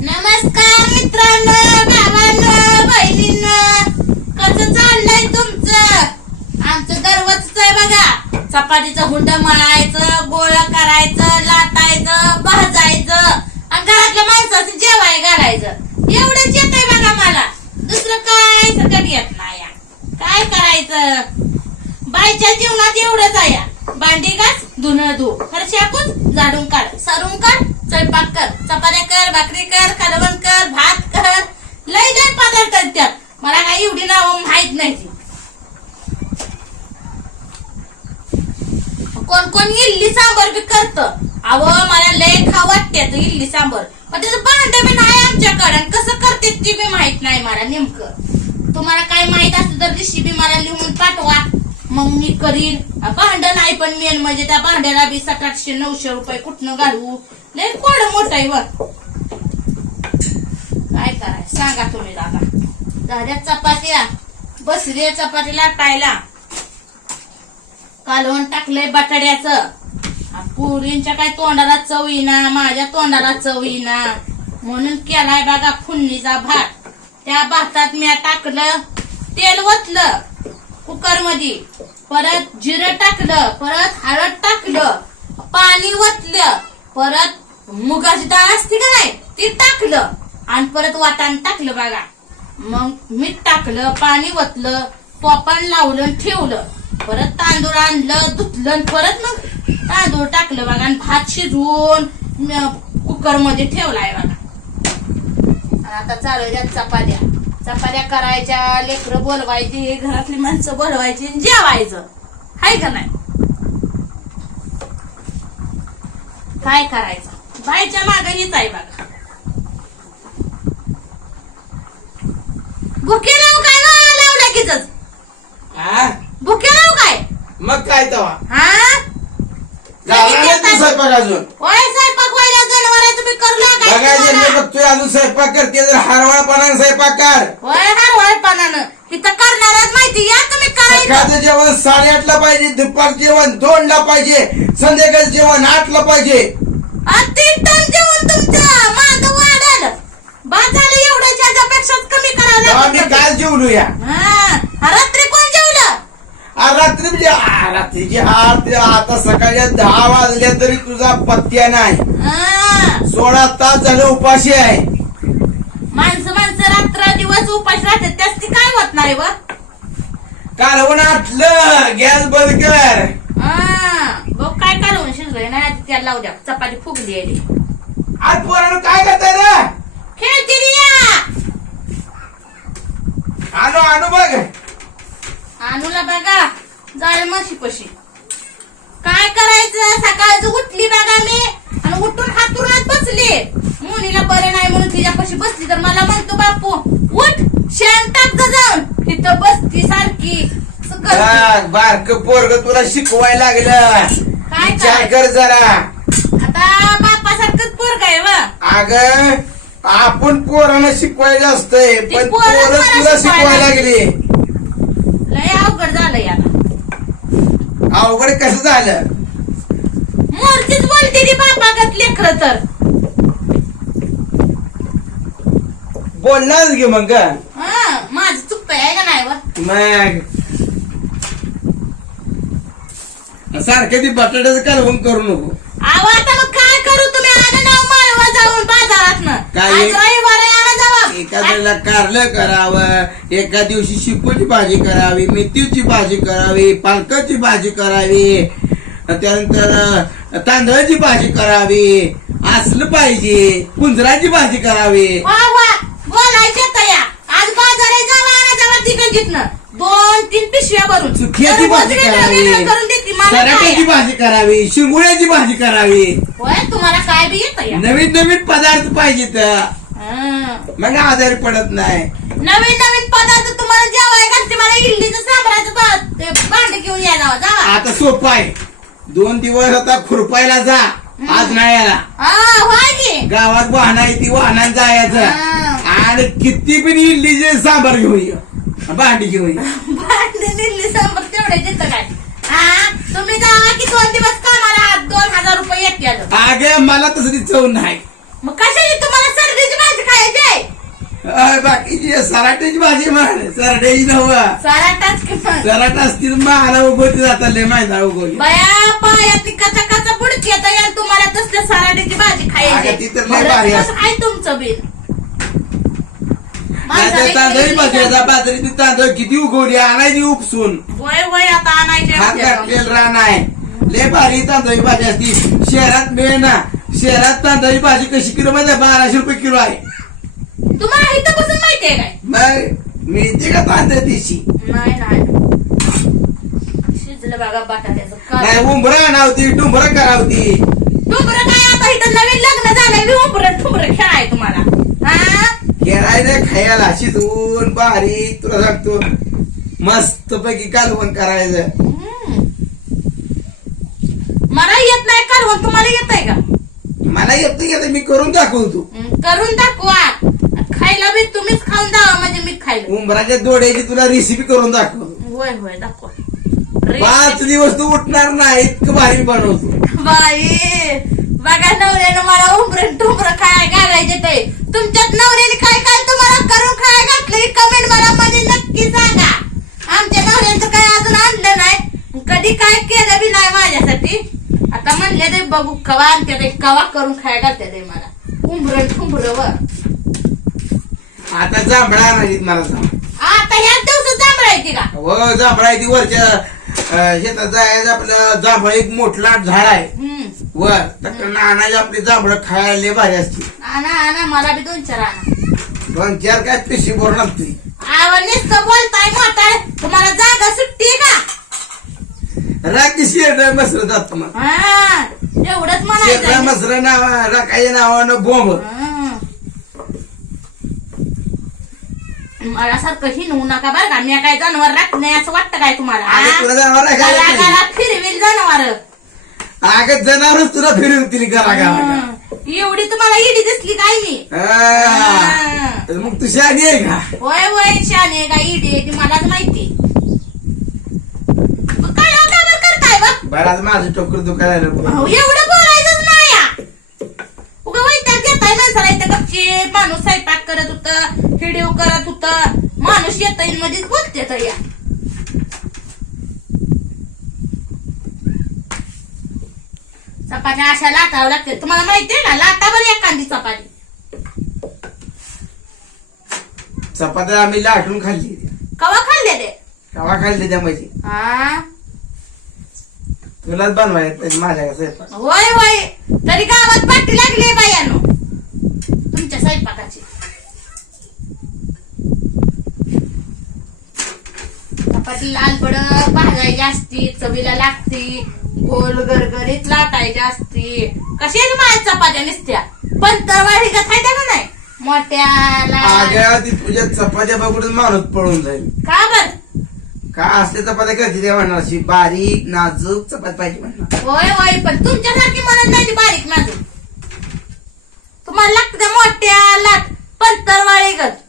नमस्कार मित्रांनो भावांनो बहिणींनो कसं चाललंय तुमचं? आमचं दररोजच आहे बघा. चपातीचं हुंड मळायचं गोळ करायचं लाटायचं भाजायचं आणि घरातल्या माणसाचं जेवाय घालायचं. एवढंच येतंय बघा मला. दुसरं काय सगळं येत नाही. या. काय करायचं? बाईच्या जीवनात एवढंच आहे. या. भांडी घास धुणं धु. फरशा झाडून काढ सरून काढ. स्वयंपाक कर चपात्या कर भाकरी कर कालवण कर भात कर लय लय पदार्थ आहेत त्यात. मला काही एवढी नावं माहीत नाही कोण कोण इडली सांबर बी करत? अव मला लय खा वाटते इल्ली इडली सांबर. पण त्याचं भांड बी नाही आमच्याकडे. कसं करते ती बी माहीत नाही मला नेमकं. तुम्हाला काय माहीत असलं तर रेसिपी मला लिहून पाठवा. मग मी करीन. भांड नाही पण मेन म्हणजे त्या भांड्याला बी सात आठशे नऊशे रुपये कुठनं घालू? लय कोड मोठं आहे वर काय कराय सांगा तुम्ही दादा. दादा चपात्या. बसरी चपाती लाटायला. कालवण टाकलंय बटाट्याचं. पुरींच्या काय तोंडाला चव येईना माझ्या तोंडाला चव येईना. म्हणून केलाय बघा फुन्नीचा भात. त्या भातात मी टाकलं तेल वतलं कुकरमध्ये परत जिरं टाकलं परत हळद टाकलं पाणी वतलं परत मुगाची डाळ असते का नाही ती टाकलं आणि परत वाटाण टाकलं बघा. मग मीठ टाकलं पाणी वतलं पोपण लावलं ठेवलं. परत तांदूळ आणलं धुतलं परत मग तांदूळ टाकलं बघा आणि भात शिजवून कुकरमध्ये ठेवलाय बघा. आता चालू आहे चपात्या. चपात्या करायच्या लेकरं बोलवायची घरातली माणसं बोलवायची आणि जेवायचं. हाय का नाही? काय करायचं? बायच्या मागे हीच आहे बघा. भुके लावू काय? गं? लावू लगेचच हा? भुके लावू काय? मग काय तवा? हा? झाला नाही तू स्वयंपाक अजून. होय स्वयंपाक व्हायला जनावर तुम्ही बघायचे अजून स्वयंपाक करते जर हरवळपणाने स्वयंपाक कर. होय हर होय पानानं तिथं करणारच माहिती या तुम्ही करायचं सकाळचं जेवण साडेआठला पाहिजे दुपार जेवण दोनला पाहिजे संध्याकाळचं जेवण आठला पाहिजे. आ, तीन टन जेवण तुमचं माझं वाढल बाद झालं एवढं त्याच्यापेक्षाच कमी करावं तेव्हा आम्ही लागतं. काल जेवलो या हा रात्री कोण जेवलं? आ, रात्री म्हणजे आ, रात्रीची आठ आता सकाळच्या दहा वाजल्या तरी तुझा पत्त्या नाही. हा. सोळा तास झालं उपाशी आहे. माणसं माणसं रात्र दिवस उपास राहतात. त्यास ती काय होत नाही व कालवण आटलं गॅस बंद कर. हा. बघ काय कालवून शिजलंय. नाही त्याला लावू द्या. चपाती फुगली आहे आज पोरानं काय करताय रे? या! आणू आणू बघ. अनुला बघा जाय म्हशी पशी काय करायचं? सकाळचं उठली बघा मी आणि उठून हातूनच बसली. मुलीला बरं नाही म्हणून तिच्यापाशी बसली तर मला म्हणतो बापू उठ टाक गं जाऊन. तिथं बसती सारखी. असं करती. बारक पोरग तुला शिकवायला लागलं. काय विचार करायचं? कर जरा. आता बापासारखंच पोरग आहे व. अग आपण पोरांना शिकवायचं असतंय ती पण पोरं तुला शिकवायला शिकवायला लागली. लय अवघड झालंय आता. अवघड कसं झालं? मूर्तीच बोलते ती बापागत लेकर तर. बोलणारच घे मग. हा माझं चुकतंय आहे का नाही व मग? सारखं ती बटाट्याचं कालवण करू नको. अहो आता मग बाजारात काय? आज रविवार आहे, आणा जावा. एखाद्याला कारलं करावं एका दिवशी शिपूची भाजी करावी मेथीची भाजी करावी पालकाची भाजी करावी त्यानंतर अं, तांदळाची भाजी करावी असलं पाहिजे कुंजराची भाजी करावी. वा वा. बोलायचं तया आज बाजारात जावा आणा जावा तिकडे जिथनं दोन तीन पिशव्या भरून. सुक्याची दररोज भाजी करावी. करून सराट्याची? भाजी करावी शिंगोळ्याची भाजी करावी. होय तुम्हाला काय बी येत नवीन नवीन पदार्थ पाहिजेत हा. मग आजारी पडत नाही. नवीन नवीन पदार्थ तुम्हाला जेवाय घालते मला इडलीचं सांबाराचं ते भांड घेऊन या जावा जावा. आता सोपं आहे. दोन दिवस आता खुरपायला जा. आज नाही याला हा होय की? गावात वाहन आहे ती वाहनात जायचं. हा. आणि किती पण इडलीचे सांबार घेऊन ये. भांडी घेऊन ये. भांडे इडली सांबार तेवढे देतं काय? तुम्ही जावा की दोन दिवस कामाला दोन हजार रुपये येते अगे मला तसली चव नाही. मग कशाची? तुम्हाला सर्दीची भाजी अरे बाकीची सराट्याची भाजी म्हण सराट्याची नव सराटाच. सराट असतील मला उगवती जातात लय माहिती उगवली. बया पायातली कचा कचा बुडकी येतं यार तुम्हाला तसल्या सराट्याची भाजी अगं, ती तर लय खायची भारी. कसं आहे तुमचं बिल. नाहीतर तांदळी बाजरीचा बाजरीची तांदळ किती उगवली? आणायची उपसून. वय वय आता आणायचे हात आपल्याला. घातलेलं रान आहे लय भारी तांदळी भाजी असती. शहरात मिळे ना. शहरात तांदळी भाजी कशी किलो माहिती आहे? बाराशे रुपये किलो आहे. तुम्हाला इथं पासून माहितीये काय? मग मिळते का तांदळ देशी? नाही नाही. शिजलं बघा बटाट्याचं. नाही काय उंबरा आणावती टुंबरा करावती. टुमरं काय आता इथं नवीन लग्न झालंय मी उमरं ठुमरं खेळाय तुम्हाला. हा? खेळायला खायला. शिजवून बारीक तुला सांगतो. मस्त पैकी कालवण करायचं. मला येत नाही कालवण. तुम्हाला येत आहे का? मला येत नाही आता मी करून दाखवतो. करून दाखवा. खायला बी तुम्हीच खाऊन जावा म्हणजे मी खायला उंबराच्या दोड्याची तुला रेसिपी करून दाखवतो. होय होय दाखवा. पाच दिवस तू उठणार नाही. इतकं भारी बनवतो. बाई. बघा नवऱ्यानं मला उमरं टुमरं खाय घालायचे ते. तुमच्यात नवऱ्याने काय काय तुम्हाला करून खाय घातलं कमेंट मला मध्ये नक्की सांगा. आमच्या नवऱ्याचं काय अजून आणलं नाही. कधी काय केलं बी नाही माझ्यासाठी. आता म्हणले ते बघू कवा आणते ते कवा करून खाय घालते ते मला. उमरं ठुमरं वर. आता जांभळा नाही मला सांग. आता ह्याच दिवसात जांभळायची का? हो जांभळा ती वरच्या अं, शेतात जायचं आपलं जांभळ एक मोठला झाड आहे. हम्म. वर. तर नानाची आपली जांभळं खायला लय भारी असते. आणा आणा मला बी दोन चार आणा. दोन चार काय पिशी बोर लागते आवा नुसतं बोलताय म्हातार तुम्हाला जागा सुट्टी का? राखी शेरड मसर जात मग हा एवढंच म्हणायचं मसर नाव राखाच्या नावानं बोंब. हा. मला सारखं हिनवू नका बरं का. मी काय जनावर राखत नाही असं वाटतं काय तुम्हाला तुला जनावर राखायला घरा- नाही. घरात फिरवील जनावर. अगं जनावरच तुला फिरवतील एवढी तुम्हाला इडी दिसली काय मी? हा. मग तू शादी आहे का? होय होय शाने का? इडी आहे ती मलाच माहिती. मग काय काय बरं करताय बघ? बरं आता माझं टोकर दुखायला एवढं बोलायचंच नाही या. उगा वैताग घेताय माणसाला इथं गपची माणूस स्वयंपाक करत व्हिडिओ करत होत माणूस येत मध्येच बोलते तर या. चपात्या अशा लाटावं लागते तुम्हाला माहितीये ना लाटा बरं एखादी चपाती. चपात्या आम्ही लाटून खाल्ली कवा खाल्ले ते कवा खाल्ली त्या म्हणजे हा तुलाच बनवायचं माझ्या स्वयंपाक होय होय. तरी गावात पाठी लागली बायानो तुमच्या स्वयंपाकाची. चपाती लालबड भाजायची असती चवीला लागती. गोल गरगरीत लाटायची असती. कशी माझ्या चपात्या निसत्या? पंतरवाडी का खायच्या का नाही? मोठ्याला ती तुझ्या चपात्या बघून माणूस पळून जाईल. का बर? का असले चपात्या करते ते म्हणणार अशी बारीक नाजूक चपाती पाहिजे म्हणणार. होय होय पण तुमच्यासारखी म्हणत नाही ती बारीक माझं तुम्हाला लागतं त्या मोठ्या लाट पंतरवाळी गत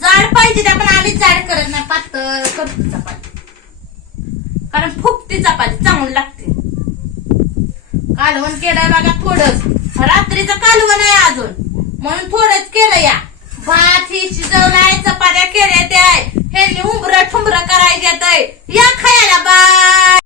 जाड पाहिजे त्या पण आम्ही जाड करत नाही पातळ करतो चपाती. कारण फुकती चपाती चांगली लागते. कालवण केलंय बघा थोडंच. रात्रीचं कालवण आहे अजून. म्हणून थोडंच केलं या. भात ही शिजवलाय चपात्या केल्या त्या. हे उंबर ठुंबर करायच्या या खायला बाय!